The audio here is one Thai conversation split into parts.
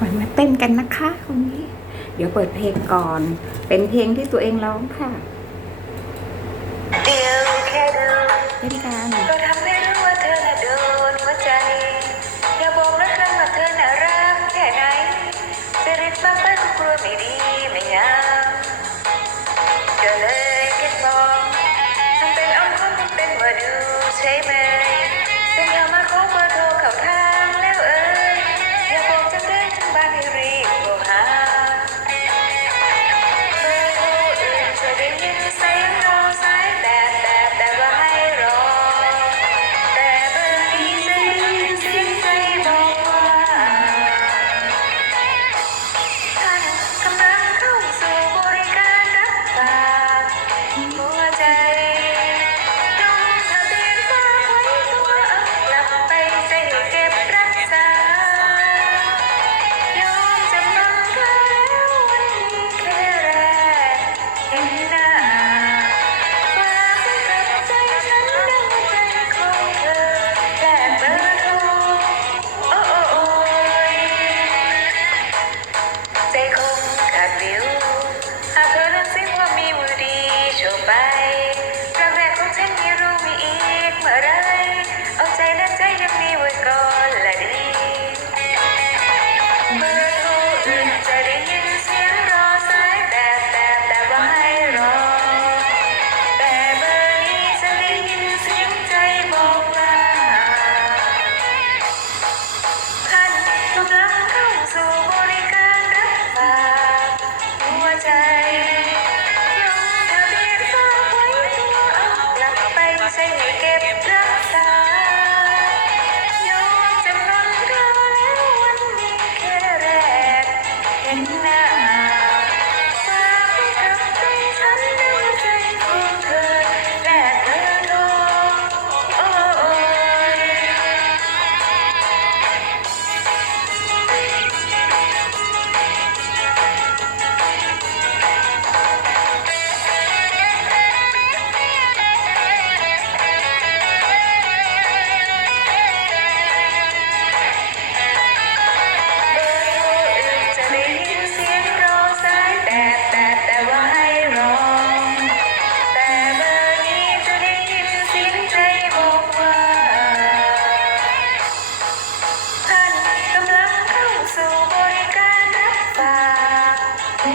วันมาเต้นกันนะคะคนนี้ เดี๋ยวเปิดเพลงก่อน เป็นเพลงที่ตัวเองร้องค่ะเต้นกัน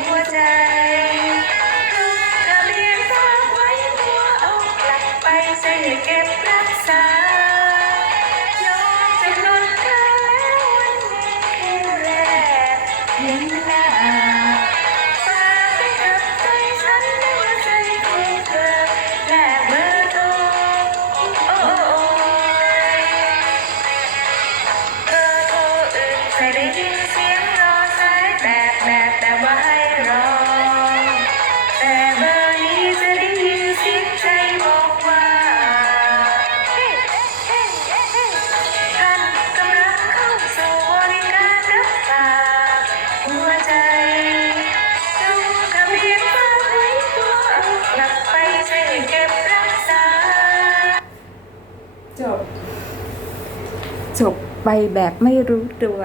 我在 จบ จบไปแบบไม่รู้ตัว